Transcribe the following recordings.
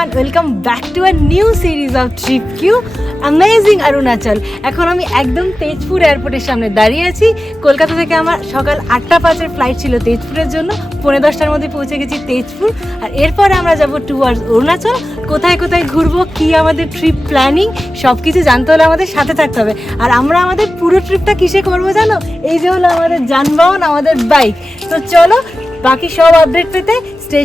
And welcome back to a new series of trip Q amazing Arunachal এখন আমি একদম তেজপুর এয়ারপোর্টের সামনে দাঁড়িয়ে আছি। কলকাতা থেকে আমার সকাল আটটা পাঁচের ফ্লাইট ছিল তেজপুরের জন্য। পৌনে দশটার মধ্যে পৌঁছে গেছি তেজপুর। আর এরপরে আমরা যাব টুয়ার্ডস অরুণাচল কোথায় কোথায় ঘুরবো, কি আমাদের ট্রিপ প্ল্যানিং সব কিছু জানতে হলে আমাদের সাথে থাকতে হবে। আর আমরা আমাদের পুরো ট্রিপটা কিসে করব জানো? এই যে হলো আমাদের যানবাহন, আমাদের বাইক তো চলো, বাকি সব আপডেট পেতে স্টে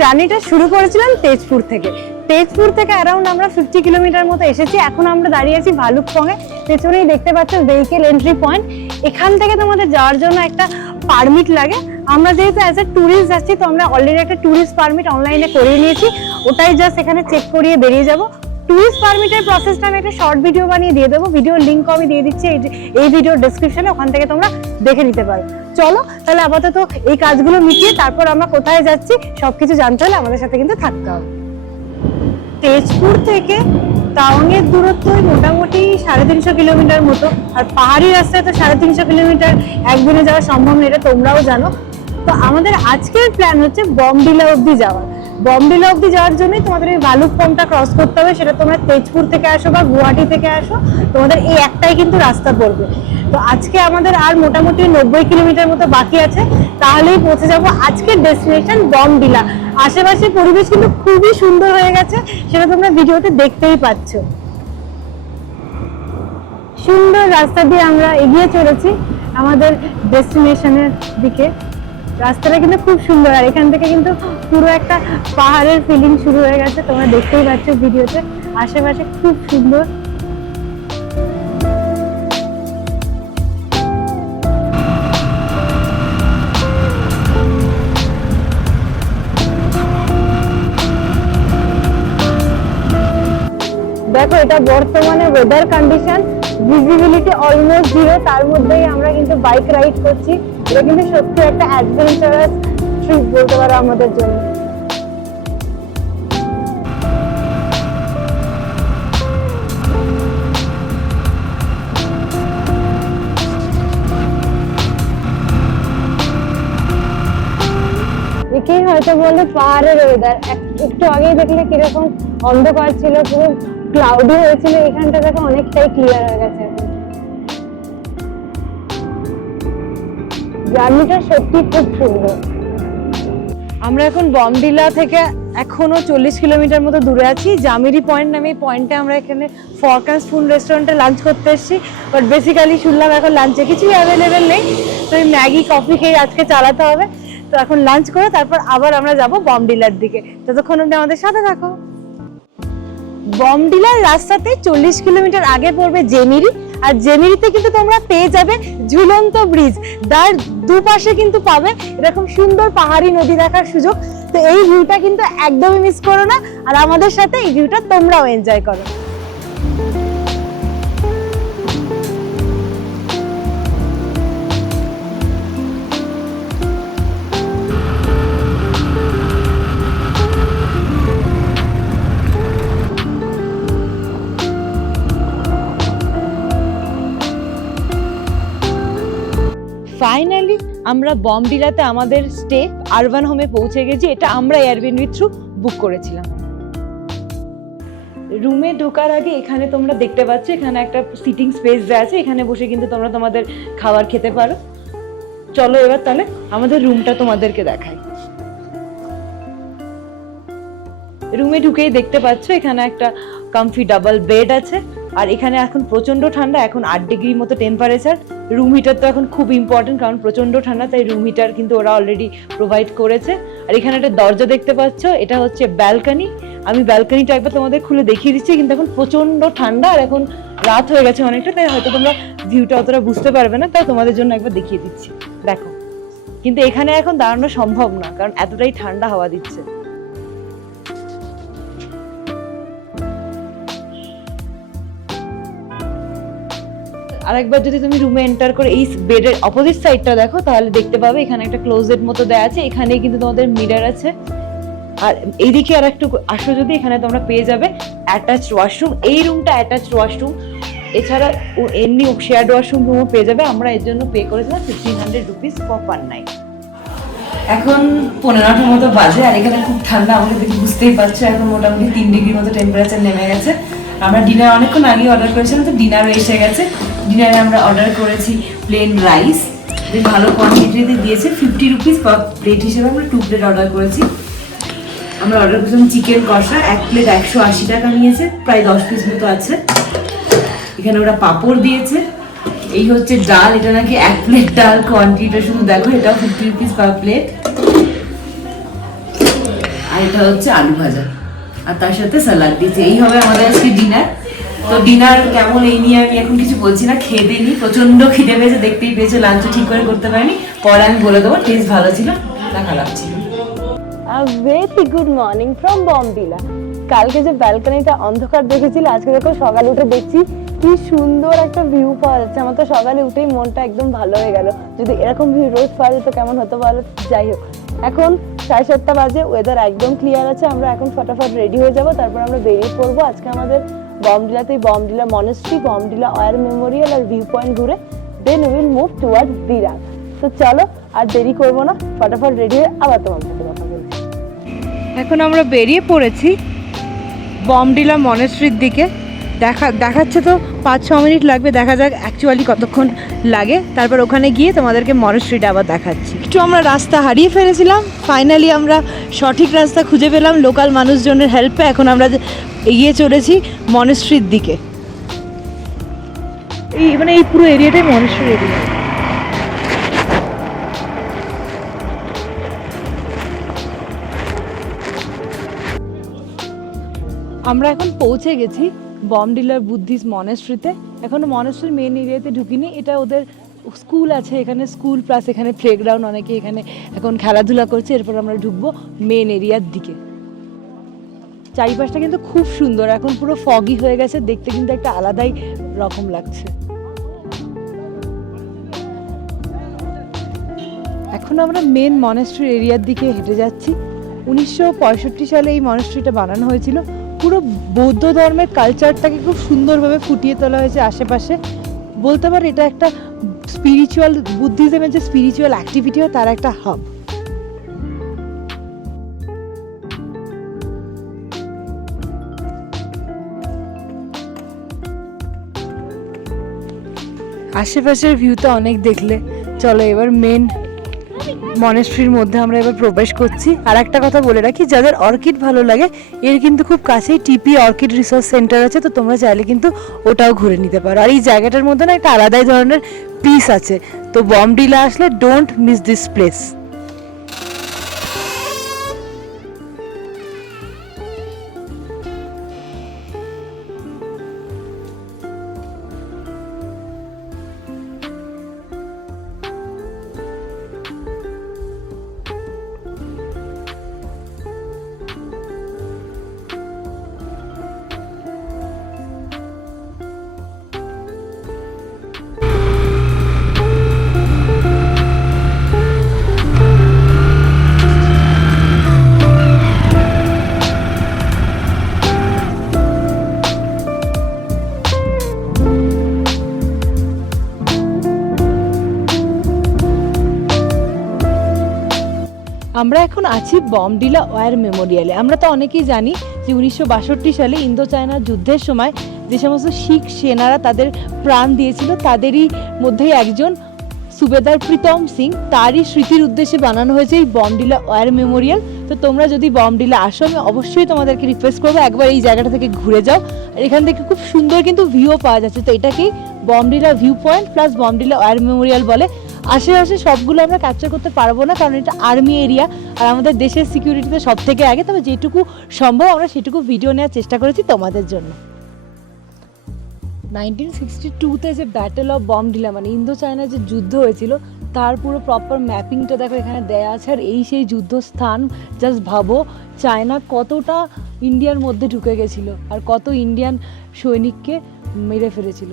জার্নিটা শুরু করেছিলাম তেজপুর থেকে। তেজপুর থেকে অ্যারাউন্ড আমরা ফিফটি কিলোমিটার মতো এসেছি। এখন আমরা দাঁড়িয়ে আছি ভালুকপঙে পেছনেই দেখতে পাচ্ছ ভেহিকেল এন্ট্রি পয়েন্ট এখান থেকে তোমাদের যাওয়ার জন্য একটা পারমিট লাগে। আমরা যেহেতু অ্যাজ এ ট্যুরিস্ট যাচ্ছি, তো আমরা অলরেডি একটা ট্যুরিস্ট পারমিট অনলাইনে করিয়ে নিয়েছি। ওটাই জাস্ট এখানে চেক করিয়ে বেরিয়ে যাব। ট্যুরিস্ট পারমিটের প্রসেসটা আমি একটা শর্ট ভিডিও বানিয়ে দিয়ে দেবো। ভিডিওর লিঙ্কও আমি দিয়ে দিচ্ছি এই ভিডিওর ডেসক্রিপশনে ওখান থেকে তোমরা দেখে নিতে পারো। চলো, তাহলে আপাতত এই কাজগুলো মিটিয়ে তারপর আমরা কোথায় যাচ্ছি সব কিছু জানতে হলে আমাদের সাথে কিন্তু থাকতে হবে। তেজপুর থেকে টাউনের দূরত্ব মোটামুটি সাড়ে তিনশো কিলোমিটার মতো, আর পাহাড়ি রাস্তায় তো সাড়ে তিনশো কিলোমিটার একদিনে যাওয়া সম্ভব না, এটা তোমরাও জানো। তো আমাদের আজকের প্ল্যান হচ্ছে বমডিলা অবধি যাওয়ার বমডিলা অবধি যাওয়ার জন্যই তোমাদের এই ভালুকপংটা ক্রস করতে হবে। সেটা তোমরা তেজপুর থেকে আসো বা গুয়াহাটি থেকে আসো। তোমাদের এই একটাই কিন্তু রাস্তা পড়বে। তো আজকে আমাদের আর মোটামুটি নব্বই কিলোমিটার মতো বাকি আছে। তাহলেই পৌঁছে যাব আজকের ডেস্টিনেশন বমডিলা আশেপাশে পরিবেশ কিন্তু খুবই সুন্দর হয়ে গেছে। সেটা তোমরা ভিডিওতে দেখতেই পাচ্ছ। সুন্দর রাস্তা দিয়ে আমরা এগিয়ে চলেছি আমাদের ডেস্টিনেশনের দিকে। রাস্তাটা কিন্তু খুব সুন্দর, আর এখান থেকে কিন্তু পুরো একটা পাহাড়ের ফিলিং শুরু হয়ে গেছে, তোমরা দেখতেই পাচ্ছ ভিডিওতে। আশেপাশে খুব সুন্দর। দেখো, এটা বর্তমানে weather condition visibility almost zero তার মধ্যেই আমরা কিন্তু বাইক রাইড করছি। কিন্তু সত্যি একটা অ্যাডভেঞ্চারাস ট্রিপ বলতে পারো আমাদের জন্য। একেই হয়তো বলে পাহাড়ের ওয়েদার একটু আগেই দেখলে কীরকম অন্ধকার ছিল, পুরো ক্লাউডি হয়েছিল। এখানটা দেখো অনেকটাই ক্লিয়ার হয়ে গেছে জার্নিটা সত্যি খুব সুন্দর। আমরা এখন বমডিলা থেকে এখনও চল্লিশ কিলোমিটার মতো দূরে আছি। জামিরি পয়েন্ট নামে এই পয়েন্টে আমরা এখানে ফরকান্স ফুড রেস্টুরেন্টে লাঞ্চ করতে এসেছি। বাট বেসিক্যালি শুনলাম এখন লাঞ্চে কিছুই অ্যাভেলেবেল নেই। তো ম্যাগি, কফি খেয়ে আজকে চালাতে হবে। তো এখন লাঞ্চ করে তারপর আবার আমরা যাব বমডিলার দিকে। ততক্ষণ অব্দি আমাদের সাথে থাকো। বমডিলার রাস্তাতে চল্লিশ কিলোমিটার আগে পড়বে জেমিরি। আর জেনেরিতে কিন্তু তোমরা পেয়ে যাবে ঝুলন্ত ব্রিজ। তার দুপাশে কিন্তু পাবে এরকম সুন্দর পাহাড়ি নদী দেখার সুযোগ। তো এই ভিউটা কিন্তু একদমই মিস করো না। আর আমাদের সাথে এই ভিউটা তোমরাও এনজয় করো। আমরা বমডিলাতে আমাদের স্টে আরবান হোমে পৌঁছে গেছি, এটা আমরা এয়ারবিএনবি থ্রু বুক করেছিলাম। রুমে ঢোকার আগে এখানে তোমরা দেখতে পাচ্ছ, এখানে একটা সিটিং স্পেস দেওয়া আছে, এখানে বসে কিন্তু তোমরা তোমাদের খাবার খেতে পারো। চলো এবার তাহলে আমাদের রুমটা তোমাদেরকে দেখাই। রুমে ঢুকেই দেখতে পাচ্ছ, এখানে একটা কমফি ডাবল বেড আছে। আর এখানে এখন প্রচণ্ড ঠান্ডা, এখন আট ডিগ্রি মতো টেম্পারেচার রুম হিটার তো এখন খুব ইম্পর্টেন্ট কারণ প্রচণ্ড ঠান্ডা, তাই রুম হিটার কিন্তু ওরা অলরেডি প্রোভাইড করেছে। আর এখানে একটা দরজা দেখতে পাচ্ছ, এটা হচ্ছে ব্যালকনি আমি ব্যালকনিটা একবার তোমাদের খুলে দেখিয়ে দিচ্ছি, কিন্তু এখন প্রচণ্ড ঠান্ডা আর এখন রাত হয়ে গেছে অনেকটা, তাই হয়তো তোমরা ভিউটা অতটা বুঝতে পারবে না তাই তোমাদের জন্য একবার দেখিয়ে দিচ্ছি। দেখো, কিন্তু এখানে এখন দাঁড়ানো সম্ভব না, কারণ এতটাই ঠান্ডা হাওয়া দিচ্ছে। আরেকবার যদি তুমি রুমে এন্টার করে এই বেডের অপোজিট সাইডটা দেখো, তাহলে দেখতে পাবে এখানে একটা ক্লোজেট মতো দেওয়া আছে এখানে কিন্তু তোমাদের মিরার আছে। আর এইদিকে আর একটু আসো যদি, এখানে তোমরা পেয়ে যাবে অ্যাটাচ ওয়াশরুম এই রুমটা অ্যাটাচড ওয়াশরুম এছাড়া এমনি শেয়ার্ড ওয়াশরুম রুমও পেয়ে যাবে। আমরা এর জন্য পে করেছিলাম fifteen hundred rupees for per night এখন পনেরোটার মতো বাজে, আর এখানে খুব ঠান্ডা, আমাকে দেখে বুঝতেই পারছ, এখন মোটামুটি তিন ডিগ্রি মতো টেম্পারেচার নেমে গেছে। আমরা ডিনার অনেকক্ষণ আগে অর্ডার করেছিলাম, তো ডিনারও এসে গেছে। ডিনারে আমরা অর্ডার করেছি প্লেন রাইস ভালো কোয়ান্টিটিতে দিয়েছে ফিফটি রুপিস পার প্লেট হিসেবে আমরা টু প্লেট অর্ডার করেছি। আমরা অর্ডার করেছিলাম চিকেন কষা, এক প্লেট একশো আশি টাকা নিয়েছে, প্রায় দশ পিস মতো আছে। এখানে ওরা পাঁপড় দিয়েছে। এই হচ্ছে ডাল, এটা নাকি এক প্লেট ডাল কোয়ান্টিটিটা শুধু দেখো, এটাও ফিফটি রুপিস পার প্লেট আর এটা হচ্ছে আলু ভাজা। আর তার সাথে স্যালাড দিয়েছে। এই হবে আমাদের আজকে ডিনার তো ডিনার কেমন? এই নিয়ে আমি এখন কিছু বলছি না। খেয়ে দিইনি প্রচণ্ড খিদে পেয়েছে, দেখতেই পেয়েছ লাঞ্চ ঠিক করে করতে পারিনি। পরে আমি বলে দেবো টেস্ট ভালো ছিল না খারাপ ছিল। গুড মর্নিং ফ্রম বমডিলা কালকে যে ব্যালকনিটা অন্ধকার দেখেছিলে, আজকে দেখো সকালে উঠে দেখছি, কি সুন্দর একটা ভিউ পাওয়া যাচ্ছে। আমার তো সকালে উঠেই মনটা একদম ভালো হয়ে গেল। যদি এরকম ভিউ রোজ পাওয়া যেত, কেমন হতো বলো? যাই হোক। এখন সাড়ে সাতটা বাজে ওয়েদার একদম ক্লিয়ার আছে, আমরা এখন ফটাফট রেডি হয়ে যাব, তারপর আমরা বেরিয়ে পড়ব আজকে আমাদের বমডিলাতেই Bomdila monastery Bomdila war memorial আর ভিউ পয়েন্ট ঘুরে then will move towards Dirang তো চলো, আর দেরি করব না, ফটাফট রেডি হয়ে আবার তোমার সাথে কথা বলছি। এখন আমরা বেরিয়ে পড়েছি বমডিলা মনেস্ট্রির দিকে। দেখা দেখাচ্ছে তো পাঁচ, ছ মিনিট লাগবে, দেখা যাক অ্যাকচুয়ালি কতক্ষণ লাগে। তারপর ওখানে গিয়ে তোমাদেরকে মনেস্ট্রিটা আবার দেখাচ্ছি। একটু আমরা রাস্তা হারিয়ে ফেলেছিলাম ফাইনালি আমরা সঠিক রাস্তা খুঁজে পেলাম লোকাল মানুষজনের হেল্পে এখন আমরা এগিয়ে চলেছি মনেস্ট্রির দিকে। এই মানে এই পুরো এরিয়াটাই মনেস্ট্রি এরিয়া আমরা এখন পৌঁছে গেছি বমডিলার বুদ্ধিস্ট মনেস্ট্রিতে এখনও মনেস্ট্রির মেন এরিয়াতে ঢুকিনি। এটা ওদের স্কুল আছে, এখানে স্কুল প্লাস এখানে প্লেগ্রাউন্ড অনেকে এখানে এখন খেলাধুলা করছে। এরপর আমরা ঢুকবো মেন এরিয়ার দিকে। চারিপাশটা কিন্তু খুব সুন্দর। এখন পুরো ফগি হয়ে গেছে। দেখতে কিন্তু একটা আলাদাই রকম লাগছে। এখন আমরা মেন মনেস্ট্রি এরিয়ার দিকে হেঁটে যাচ্ছি। উনিশশো পঁয়ষট্টি সালে এই মনেস্ট্রিটা বানানো হয়েছিল। পুরো বৌদ্ধ ধর্মের কালচারটাকে খুব সুন্দরভাবে ফুটিয়ে তোলা হয়েছে আশেপাশে। বলতে পারে এটা একটা স্পিরিচুয়াল বুদ্ধিজমের যে স্পিরিচুয়াল অ্যাক্টিভিটি হয়, তার একটা হাব আশেপাশের ভিউ তো অনেক দেখলে। চলো এবার মেন মনেস্ট্রির মধ্যে আমরা এবার প্রবেশ করছি। আর একটা কথা বলে রাখি, যাদের অর্কিড ভালো লাগে, এর কিন্তু খুব কাছেই টিপি অর্কিড রিসার্চ সেন্টার আছে, তো তোমরা চাইলে কিন্তু ওটাও ঘুরে নিতে পারো। আর এই জায়গাটার মধ্যে না একটা আলাদাই ধরনের পিস আছে। তো বমডিলা আসলে ডোন্ট মিস দিস প্লেস এখন আছি বমডিলা ওয়ার মেমোরিয়ালে। আমরা তো অনেকেই জানি যে উনিশশো বাষট্টি সালে ইন্দো চায়না যুদ্ধের সময় যে সমস্ত শিখ সেনারা তাদের প্রাণ দিয়েছিল, তাদেরই মধ্যেই একজন সুবেদার প্রীতম সিং, তারই স্মৃতির উদ্দেশ্যে বানানো হয়েছে এই বমডিলা ওয়ার মেমোরিয়াল। তো তোমরা যদি বমডিলা আসো, আমি অবশ্যই তোমাদেরকে রিকোয়েস্ট করব একবার এই জায়গাটা থেকে ঘুরে যাও। আর এখান থেকে খুব সুন্দর কিন্তু ভিউও পাওয়া যাচ্ছে। তো এটাকেই Bomdila view point plus Bomdila war memorial বলে আশেপাশে সবগুলো আমরা ক্যাপচার করতে পারব না, কারণ এটা আর্মি এরিয়া আর আমাদের দেশের সিকিউরিটিতে সব থেকে আগে। তবে যেটুকু সম্ভব আমরা সেটুকু ভিডিও নেওয়ার চেষ্টা করেছি তোমাদের জন্য। নাইনটিন সিক্সটি টুতে যে ব্যাটেল অফ বম ডিলা মানে ইন্দো চায়নার যে যুদ্ধ হয়েছিল, তার পুরো প্রপার ম্যাপিংটা দেখো এখানে দেয়া আছে, আর এই সেই যুদ্ধস্থান জাস্ট ভাবো চায়না কতটা ইন্ডিয়ার মধ্যে ঢুকে গেছিল, আর কত ইন্ডিয়ান সৈনিককে মেরে ফেলেছিল।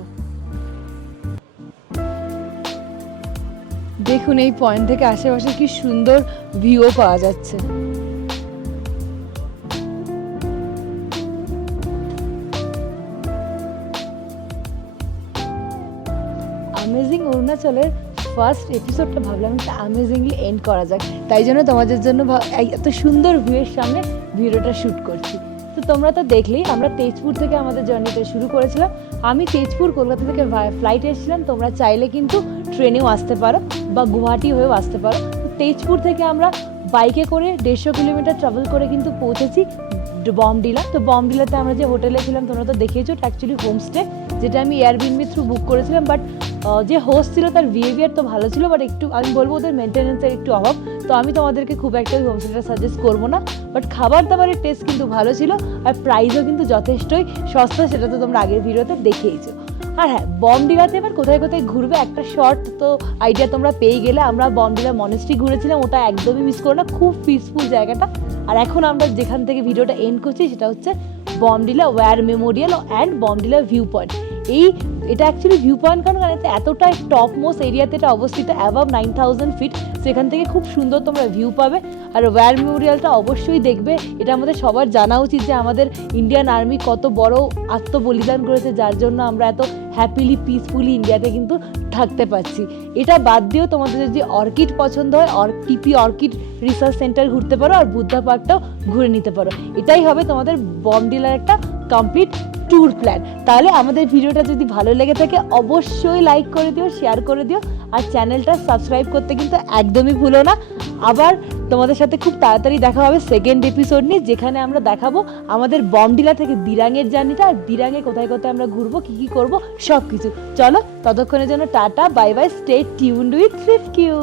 দেখুন এই পয়েন্ট থেকে আশেপাশে কি সুন্দর ভিউও পাওয়া যাচ্ছে। অ্যামেজিং অরুণাচলের ফার্স্ট এপিসোডটা ভাবলাম একটা অ্যামেজিংলি এন্ড করা যাক। তাই জন্য তোমাদের জন্য এত সুন্দর ভিউয়ের সামনে ভিডিওটা শ্যুট করছি। তো তোমরা তো দেখলেই আমরা তেজপুর থেকে আমাদের জার্নিটা শুরু করেছিলাম। আমি তেজপুর, কলকাতা থেকে ফ্লাইটে এসেছিলাম। তোমরা চাইলে কিন্তু ট্রেনেও আসতে পারো বা গুয়াহাটি হয়েও আসতে পারো। তেজপুর থেকে আমরা বাইকে করে দেড়শো কিলোমিটার ট্রাভেল করে কিন্তু পৌঁছেছি বমডিলা। তো বমডিলাতে আমরা যে হোটেলে ছিলাম, তোমরা তো দেখেছ, এটা অ্যাকচুয়ালি হোমস্টে যেটা আমি এয়ারবিনবি থ্রু বুক করেছিলাম। বাট যে হোস্ট ছিল তার বিহেভিয়ার তো ভালো ছিল বাট একটু, আমি বলব ওদের মেনটেন্যান্সের একটু অভাব। তো আমি তোমাদেরকে খুব একটা ওই হোমস্টেটা সাজেস্ট করব না। বাট খাবার দাবারের টেস্ট কিন্তু ভালো ছিল, আর প্রাইসও কিন্তু যথেষ্টই সস্তা, সেটা তো তোমরা আগের ভিডিওতে দেখেইছো। আর হ্যাঁ বমডিলাতে এবার কোথায় কোথায় ঘুরবে একটা শর্ট তো আইডিয়া তোমরা পেয়ে গেলে। আমরা বমডিলা মনেস্ট্রি ঘুরেছিলাম, ওটা একদমই মিস করো না, খুব পিসফুল জায়গাটা। আর এখন আমরা যেখান থেকে ভিডিওটা এন্ড করছি, সেটা হচ্ছে Bomdila war memorial and Bomdila view point এই, এটা অ্যাকচুয়ালি ভিউ পয়েন্ট কারণ কারণ এটা এতটাই টপ মোস্ট এরিয়াতে এটা অবস্থিত অ্যাবাভ নাইন থাউজেন্ড ফিট সেখান থেকে খুব সুন্দর তোমরা ভিউ পাবে। আর ওয়্যার মেমোরিয়ালটা অবশ্যই দেখবে। এটা আমাদের সবার জানা উচিত যে আমাদের ইন্ডিয়ান আর্মি কত বড় আত্মবলিদান করেছে, যার জন্য আমরা এত হ্যাপিলি পিসফুলি ইন্ডিয়াতে কিন্তু থাকতে পারছি। এটা বাদ দিয়েও তোমাদের যদি অর্কিড পছন্দ হয়, or Tipi orchid research centre ঘুরতে পারো আর বুদ্ধা পার্কটাও ঘুরে নিতে পারো। এটাই হবে তোমাদের বমডিলার একটা কমপ্লিট ট্যুর প্ল্যান তাহলে আমাদের ভিডিওটা যদি ভালো লেগে থাকে, অবশ্যই লাইক করে দিও শেয়ার করে দিও, আর চ্যানেলটা সাবস্ক্রাইব করতে কিন্তু একদমই ভুলো না। আবার তোমাদের সাথে খুব তাড়াতাড়ি দেখা হবে সেকেন্ড এপিসোড নিয়ে, যেখানে আমরা দেখাবো আমাদের বমডিলা থেকে দিরাঙের জার্নিটা আর দিরাঙে কোথায় কোথায় আমরা ঘুরবো, কী কী করব সব কিছু চলো, ততক্ষণের জন্য tata bye bye stay tuned with ফিফ কিউ